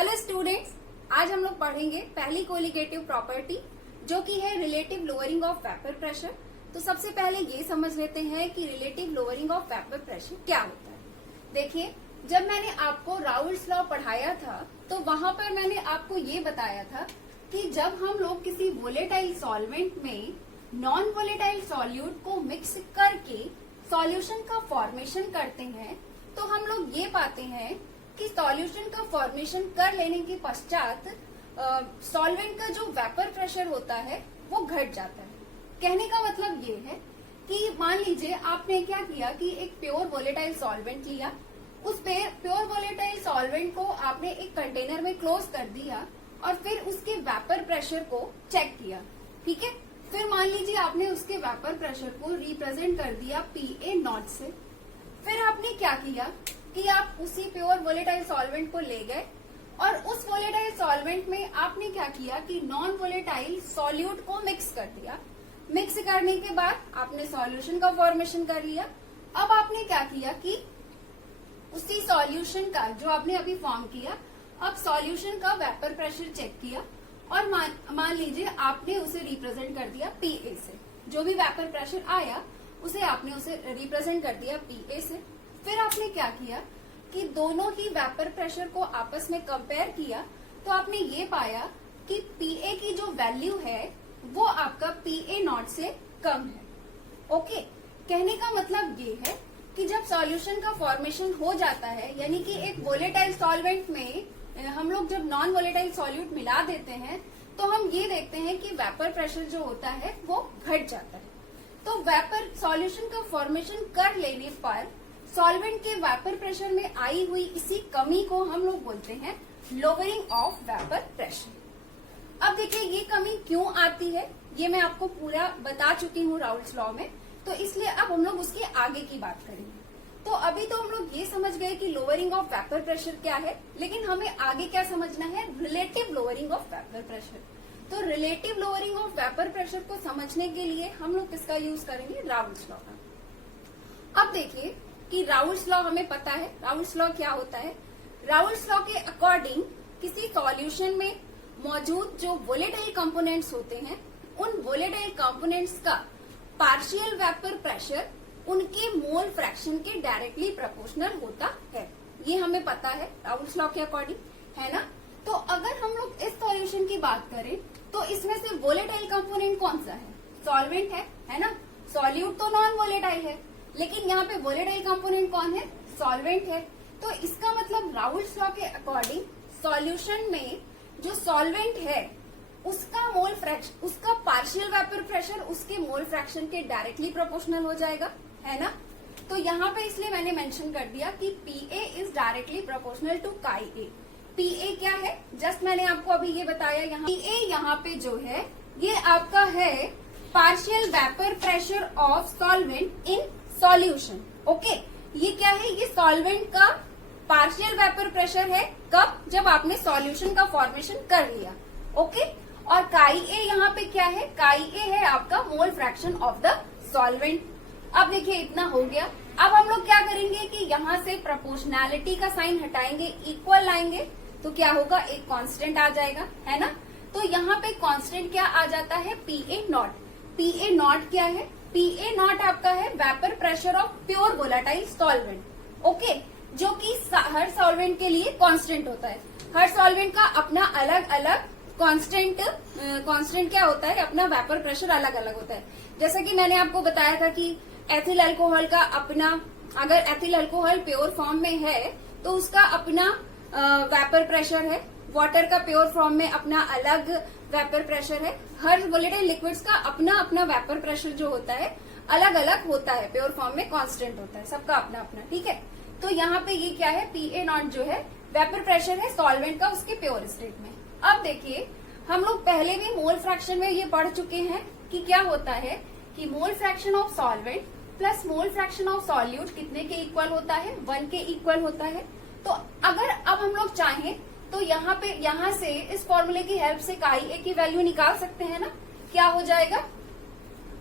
Hello students, आज हम लोग पढ़ेंगे पहली कोलिगेटिव प्रॉपर्टी जो कि है relative lowering of vapour pressure. तो सबसे पहले ये समझ लेते हैं कि relative lowering of vapour pressure क्या होता है। देखिए, जब मैंने आपको राउल्स लॉ पढ़ाया था तो वहां पर मैंने आपको ये बताया था कि जब हम लोग किसी वोलेटाइल सॉल्वेंट में नॉन वोलेटाइल सॉल्यूट को मिक्स करके सॉल्यूशन का फॉर्मेशन करते हैं तो हम लोग ये पाते हैं कि सॉल्यूशन का फॉर्मेशन कर लेने के पश्चात सॉल्वेंट का जो वेपर प्रेशर होता है वो घट जाता है। कहने का मतलब ये है कि मान लीजिए आपने क्या किया कि एक प्योर वोलेटाइल सॉल्वेंट लिया, उस प्योर वोलेटाइल सॉल्वेंट को आपने एक कंटेनर में क्लोज कर दिया और फिर उसके वेपर प्रेशर को चेक किया। ठीक है, फिर मान लीजिए आपने उसके वेपर प्रेशर को रिप्रेजेंट कर दिया PA0 से। फिर आपने क्या किया कि आप उसी प्योर वोलेटाइल सॉल्वेंट को ले गए और उस वोलेटाइल सॉल्वेंट में आपने क्या किया कि नॉन वोलेटाइल सॉल्यूट को मिक्स कर दिया। मिक्स करने के बाद आपने सॉल्यूशन का फॉर्मेशन कर लिया। अब आपने क्या किया कि उसी सॉल्यूशन का जो आपने अभी फॉर्म किया, अब सॉल्यूशन का वेपर प्रेशर चेक किया और मान लीजिए आपने उसे रिप्रेजेंट कर दिया PA से। जो भी वेपर प्रेशर आया उसे आपने उसे रिप्रेजेंट कर दिया PA से। फिर आपने क्या किया कि दोनों ही वेपर प्रेशर को आपस में कंपेयर किया तो आपने ये पाया कि PA की जो वैल्यू है वो आपका PA0 से कम है। ओके, कहने का मतलब ये है कि जब सॉल्यूशन का फॉर्मेशन हो जाता है, यानी कि एक वोलेटाइल सॉल्वेंट में हम लोग जब नॉन वोलेटाइल सॉल्यूट मिला देते हैं तो हम ये देखते हैं कि वेपर प्रेशर जो होता है वो घट जाता है। तो वेपर सॉल्यूशन का फॉर्मेशन कर लेने पर सॉल्वेंट के वेपर प्रेशर में आई हुई इसी कमी को हम लोग बोलते हैं लोअरिंग ऑफ वेपर प्रेशर। अब देखिए, ये कमी क्यों आती है ये मैं आपको पूरा बता चुकी हूँ राउल्स लॉ में, तो इसलिए अब हम लोग उसके आगे की बात करेंगे। तो अभी तो हम लोग ये समझ गए कि लोअरिंग ऑफ वेपर प्रेशर क्या है, लेकिन हमें आगे क्या समझना है, relative lowering of vapour pressure. तो relative lowering of vapour pressure को समझने के लिए हम लोग किसका यूज करेंगे, राउल्स लॉ का। अब देखिए कि राउल्स लॉ हमें पता है। राउल्स लॉ क्या होता है? राउल्स लॉ के अकॉर्डिंग किसी सॉल्यूशन में मौजूद जो वोलेटाइल कंपोनेंट्स होते हैं उन वोलेटाइल कंपोनेंट्स का पार्शियल वेपर प्रेशर उनके मोल फ्रैक्शन के डायरेक्टली प्रोपोर्शनल होता है। ये हमें पता है राउल्स लॉ के अकॉर्डिंग, है ना। तो अगर हम लोग इस सॉल्यूशन की बात करें तो इसमें से वोलेटाइल कंपोनेंट कौन सा है? सॉल्वेंट है ना। सॉल्यूट तो नॉन वोलेटाइल है, लेकिन यहाँ पे वोलेटाइल कंपोनेंट कौन है? सॉल्वेंट है। तो इसका मतलब राउल्स लॉ के अकॉर्डिंग सॉल्यूशन में जो सॉल्वेंट है उसका मोल फ्रैक्शन, उसका पार्शियल वेपर प्रेशर उसके मोल फ्रैक्शन के डायरेक्टली प्रोपोर्शनल हो जाएगा, है ना। तो यहाँ पे इसलिए मैंने मेंशन कर दिया कि PA is directly proportional to chi A। PA क्या है? जस्ट मैंने आपको अभी ये बताया। यहाँ PA यहाँ पे जो है ये आपका है partial vapour pressure of solvent in solution. Okay, ये क्या है? ये सॉल्वेंट का पार्शियल वेपर प्रेशर है। कब? जब आपने सॉल्यूशन का फॉर्मेशन कर लिया। ओके, और काई A यहाँ पे क्या है? काई A है आपका mole fraction of the solvent. अब देखिए, इतना हो गया। अब हम लोग क्या करेंगे कि यहाँ से प्रोपोर्शनैलिटी का साइन हटाएंगे, इक्वल लाएंगे, तो क्या होगा? एक कांस्टेंट आ जाएगा, है ना। तो यहाँ पे कांस्टेंट क्या आ जाता है? PA0। PA0 क्या है? PA0 आपका है vapour pressure of pure volatile solvent. Okay, जो कि हर सॉल्वेंट के लिए कांस्टेंट होता है। हर सॉल्वेंट का अपना अलग अलग कांस्टेंट क्या होता है? अपना वेपर प्रेशर अलग अलग होता है। जैसा कि मैंने आपको बताया था कि एथिल अल्कोहल का अपना, अगर एथिल अल्कोहल प्योर फॉर्म में है तो उसका अपना वेपर प्रेशर है। वाटर का प्योर फॉर्म में अपना अलग वेपर प्रेशर है। हर वोलेटाइल लिक्विड्स का अपना अपना वेपर प्रेशर जो होता है अलग अलग होता है। प्योर फॉर्म में कांस्टेंट होता है, सबका अपना अपना। ठीक है, तो यहाँ पे ये क्या है? PA0 जो है वेपर प्रेशर है सॉल्वेंट का उसके प्योर स्टेट में। अब देखिए, हम लोग पहले भी मोल फ्रैक्शन में ये पढ़ चुके हैं कि क्या होता है कि mole fraction of solvent plus mole fraction of solute कितने के इक्वल होता है? 1 के इक्वल होता है। तो अगर अब हम लोग चाहें तो यहाँ से इस फॉर्मूले की हेल्प से काई A की वैल्यू निकाल सकते हैं ना। क्या हो जाएगा?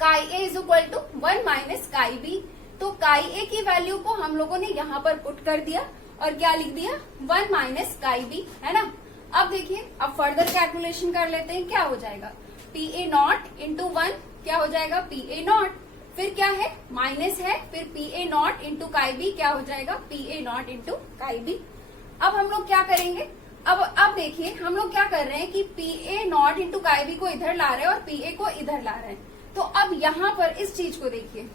Chi A is equal to 1 minus chi B। तो काई A की वैल्यू को हम लोगों ने यहाँ पर पुट कर दिया और क्या लिख दिया 1 माइनस काई बी, है ना। अब देखिए, अब फर्दर कैलकुलेशन कर लेते हैं, क्या हो जाएगा PA0 इंटू 1 क्या हो जाएगा PA0, फिर क्या है माइनस है, फिर PA0 इंटू काई बी क्या हो जाएगा PA0 इंटू काई बी। अब हम लोग क्या करेंगे, अब देखिए हम लोग क्या कर रहे हैं कि PA0 इंटू काई बी को इधर ला रहे हैं और PA को इधर ला रहे हैं। तो अब यहाँ पर इस चीज को देखिए,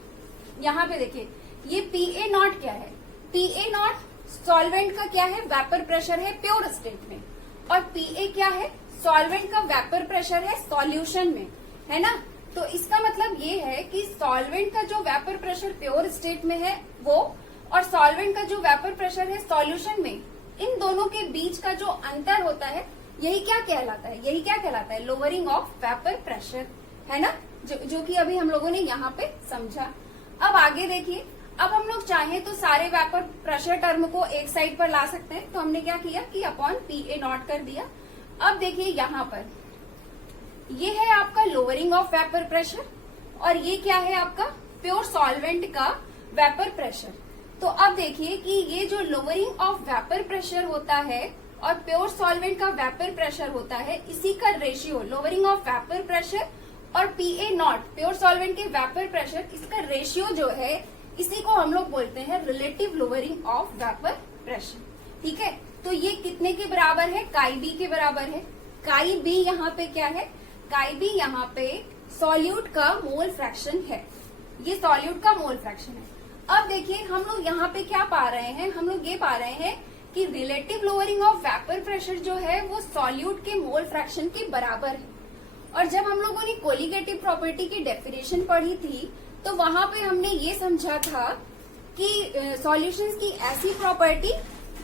यहाँ पे देखिए ये PA0 क्या है, PA0 सॉल्वेंट का क्या है वेपर प्रेशर है प्योर स्टेट में, और PA क्या है सॉल्वेंट का वेपर प्रेशर है सॉल्यूशन में, है ना। तो इसका मतलब ये है कि सॉल्वेंट का जो वेपर प्रेशर प्योर स्टेट में है वो, और सॉल्वेंट का जो वेपर प्रेशर है सॉल्यूशन में, इन दोनों के बीच का जो अंतर होता है यही क्या कहलाता है, यही क्या कहलाता है लोअरिंग ऑफ वेपर प्रेशर, है ना, जो कि अभी हम लोगों ने यहाँ पे समझा। अब आगे देखिए, अब हम लोग चाहें तो सारे वेपर प्रेशर टर्म को एक साइड पर ला सकते हैं, तो हमने क्या किया कि अपॉन PA0 कर दिया। अब देखिए यहाँ पर ये है आपका लोअरिंग ऑफ वेपर प्रेशर, और ये क्या है आपका प्योर सॉल्वेंट का वेपर प्रेशर। तो अब देखिए कि ये जो लोअरिंग ऑफ वेपर प्रेशर होता है और प्योर सॉल्वेंट का वेपर प्रेशर होता है, इसी का ratio lowering of vapour pressure और PA0 प्योर सॉल्वेंट के वेपर प्रेशर, इसका रेशियो जो है इसी को हम लोग बोलते हैं relative lowering of vapour pressure. ठीक है, तो ये कितने के बराबर है, काई बी के बराबर है। काई बी यहाँ पे क्या है, काई बी यहाँ पे सॉल्यूट का मोल फ्रैक्शन है, ये सॉल्यूट का मोल फ्रैक्शन है। अब देखिए हम लोग यहाँ पे क्या पा रहे हैं, हम लोग ये पा रहे हैं कि relative lowering of vapour pressure जो है वो सॉल्यूट के मोल फ्रैक्शन के बराबर है। और जब हम लोगों ने कोलिगेटिव प्रॉपर्टी की डेफिनेशन पढ़ी थी तो वहां पे हमने ये समझा था कि सॉल्यूशंस की ऐसी प्रॉपर्टी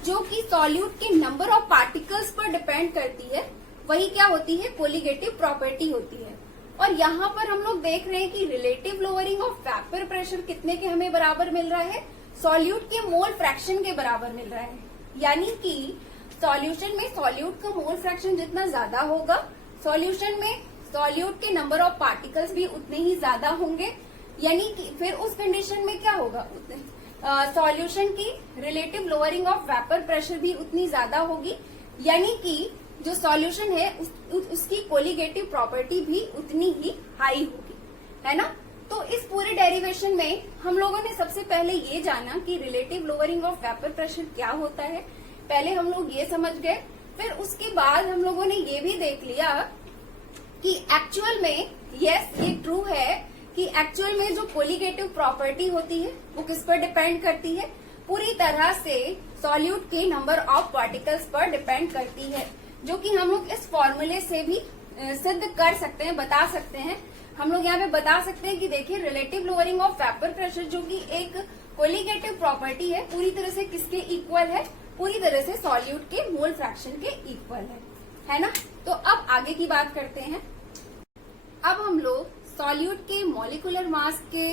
जो कि सॉल्यूट के नंबर ऑफ पार्टिकल्स पर डिपेंड करती है, वही क्या होती है कोलिगेटिव प्रॉपर्टी होती है। और यहाँ पर हम लोग देख रहे हैं कि relative lowering of vapour pressure कितने के हमें बराबर मिल रहा है, सॉल्यूट के मोल फ्रैक्शन के बराबर मिल रहा है। यानी कि सॉल्यूशन में सॉल्यूट का मोल फ्रैक्शन जितना ज्यादा होगा, सॉल्यूशन में सॉल्यूट के नंबर ऑफ पार्टिकल्स भी उतने ही ज्यादा होंगे, यानी कि फिर उस कंडीशन में क्या होगा, सॉल्यूशन की relative lowering of vapour pressure भी उतनी ज्यादा होगी, यानी कि जो सॉल्यूशन है उसकी कोलिगेटिव प्रॉपर्टी भी उतनी ही हाई होगी, है ना। तो इस पूरे डेरिवेशन में हम लोगों ने सबसे पहले ये जाना कि relative lowering of vapour pressure क्या होता है, पहले हम लोग ये समझ गए। फिर उसके बाद हम लोगों ने ये भी देख लिया कि एक्चुअल में यस ये ट्रू है कि एक्चुअल में जो कोलिगेटिव प्रॉपर्टी होती है वो किस पर डिपेंड करती है, पूरी तरह से सॉल्यूट के नंबर ऑफ पार्टिकल्स पर डिपेंड करती है, जो कि हम लोग इस फॉर्मूले से भी सिद्ध कर सकते हैं, बता सकते हैं। हम लोग यहाँ पे बता सकते हैं कि देखिए relative lowering of vapour pressure जो कि एक कोलिगेटिव प्रॉपर्टी है, पूरी तरह से किसके इक्वल है, पूरी तरह से सॉल्यूट के मोल फ्रैक्शन के इक्वल है ना। तो अब आगे की बात करते हैं। अब हम लोग सॉल्यूट के मॉलिक्यूलर मास के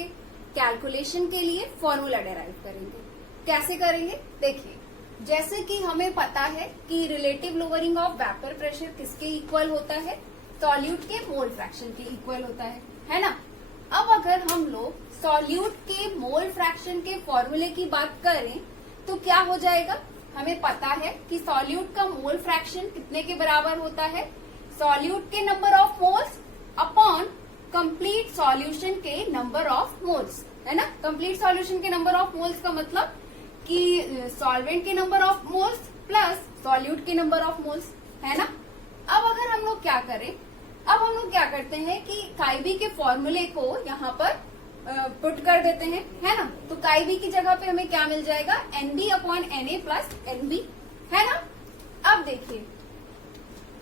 कैलकुलेशन के लिए फॉर्मूला डेराइव करेंगे। कैसे करेंगे, देखिए जैसे कि हमें पता है कि relative lowering of vapour pressure किसके इक्वल होता है, सॉल्यूट के मोल फ्रैक्शन के इक्वल होता है ना। अब अगर हम लोग सॉल्यूट के मोल फ्रैक्शन के फॉर्मूले की बात करें तो क्या हो जाएगा, हमें पता है कि सॉल्यूट का मोल फ्रैक्शन कितने के बराबर होता है, सॉल्यूट के number of moles upon complete solution के नंबर ऑफ मोल्स, है ना। कंप्लीट सॉल्यूशन के नंबर ऑफ मोल्स का मतलब कि सॉल्वेंट के number of moles plus solute के नंबर ऑफ मोल्स, है ना। अब अगर हम लोग क्या करें, अब हम लोग क्या करते हैं कि काई-बी के फॉर्मूले को यहाँ पर पुट कर देते हैं, है ना। तो काई-बी की जगह पे हमें क्या मिल जाएगा, NB upon NA plus NB, है ना। अब देखिए,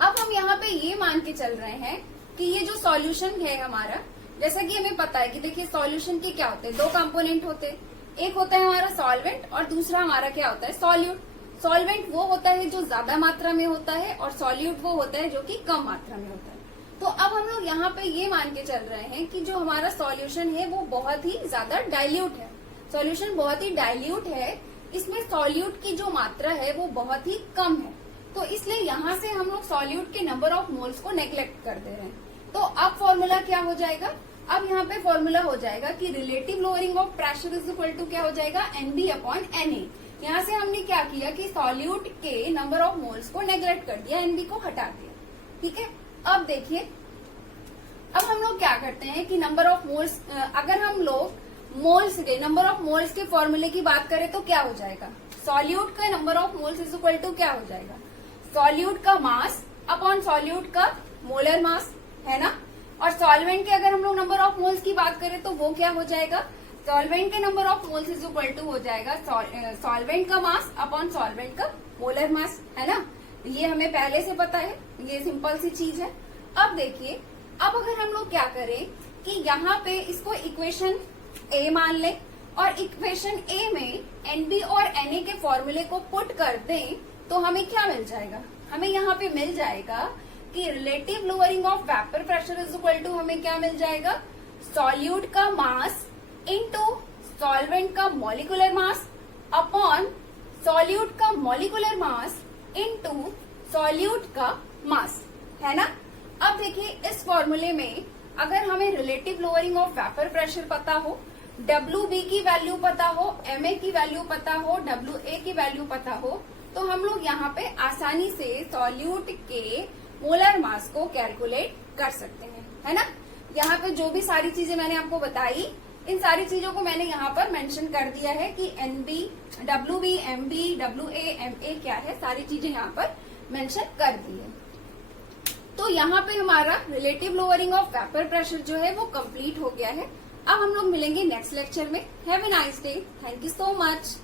अब हम यहाँ पे ये मान के चल रहे हैं कि ये जो सॉल्यूशन है हमारा, जैसा कि हमें पता है कि देखिए सॉल्यूशन के क्या होते हैं, दो कंपोनेंट होते हैं, एक होता है हमारा सॉल्वेंट और दूसरा हमारा क्या होता है सॉल्यूट। सॉल्वेंट वो होता है जो ज्यादा मात्रा में होता है और सॉल्यूट वो होता है जो कि कम मात्रा में होता है। तो अब हम लोग यहाँ पे ये मान के चल रहे हैं कि जो हमारा सॉल्यूशन है वो बहुत ही ज्यादा डाइल्यूट है, सॉल्यूशन बहुत ही डाइल्यूट है, इसमें सॉल्यूट की जो मात्रा है वो बहुत ही कम है। तो इसलिए यहाँ से हम लोग सॉल्यूट के नंबर ऑफ मोल्स को नेग्लेक्ट कर दे रहे हैं। तो अब फॉर्मूला क्या हो जाएगा, अब यहाँ पे फॉर्मूला हो जाएगा कि relative lowering of pressure is equal to क्या हो जाएगा, NB अपॉन NA। यहाँ से हमने क्या किया कि सॉल्यूट के नंबर ऑफ मोल्स को नेग्लेक्ट कर दिया, एनबी को हटा दिया। ठीक है, अब देखिए, अब हम लोग क्या करते हैं कि नंबर ऑफ मोल्स, अगर हम लोग मोल्स के नंबर ऑफ मोल्स के फॉर्मूले की बात करें तो क्या हो जाएगा, सॉल्यूट का number of moles is equal to क्या हो जाएगा, सॉल्यूट का मास अपॉन सॉल्यूट का मोलर मास, है ना। और सॉल्वेंट के अगर हम लोग नंबर ऑफ मोल्स की बात करें तो वो क्या हो जाएगा, सॉल्वेंट के number of moles is equal to हो जाएगा सॉल्वेंट का मास अपॉन सॉल्वेंट का मोलर मास, है ना। ये हमें पहले से पता है, ये सिंपल सी चीज है। अब देखिए, अब अगर हम लोग क्या करें कि यहाँ पे इसको इक्वेशन ए मान लें और इक्वेशन ए में एनबी और एनए के फॉर्मूले को पुट कर दें तो हमें क्या मिल जाएगा, हमें यहाँ पे मिल जाएगा कि relative lowering of vapour pressure is equal to हमें क्या मिल जाएगा, सॉल्यूट का मास इनटू सॉल्वेंट का मॉलिक्यूलर मास अपॉन सॉल्यूट का मॉलिक्यूलर मास इनटू सॉल्यूट का मास, है ना। अब देखिए, इस फॉर्मूले में अगर हमें relative lowering of vapour pressure पता हो, WB की वैल्यू पता हो, MA की वैल्यू पता हो, WA की वैल्यू पता हो, तो हम लोग यहाँ पे आसानी से सॉल्यूट के मोलर मास को कैलकुलेट कर सकते हैं, है ना। यहाँ पे जो भी सारी चीजें मैंने आपको बताई, इन सारी चीजों को मैंने यहाँ पर मेंशन कर दिया है कि NB, WB, MB, WA, MA क्या है, सारी चीजें यहाँ पर मेंशन कर दी है। तो यहाँ पे हमारा relative lowering of vapour pressure जो है वो कंप्लीट हो गया है। अब हम लोग मिलेंगे नेक्स्ट लेक्चर में। Have a nice day, thank you so much.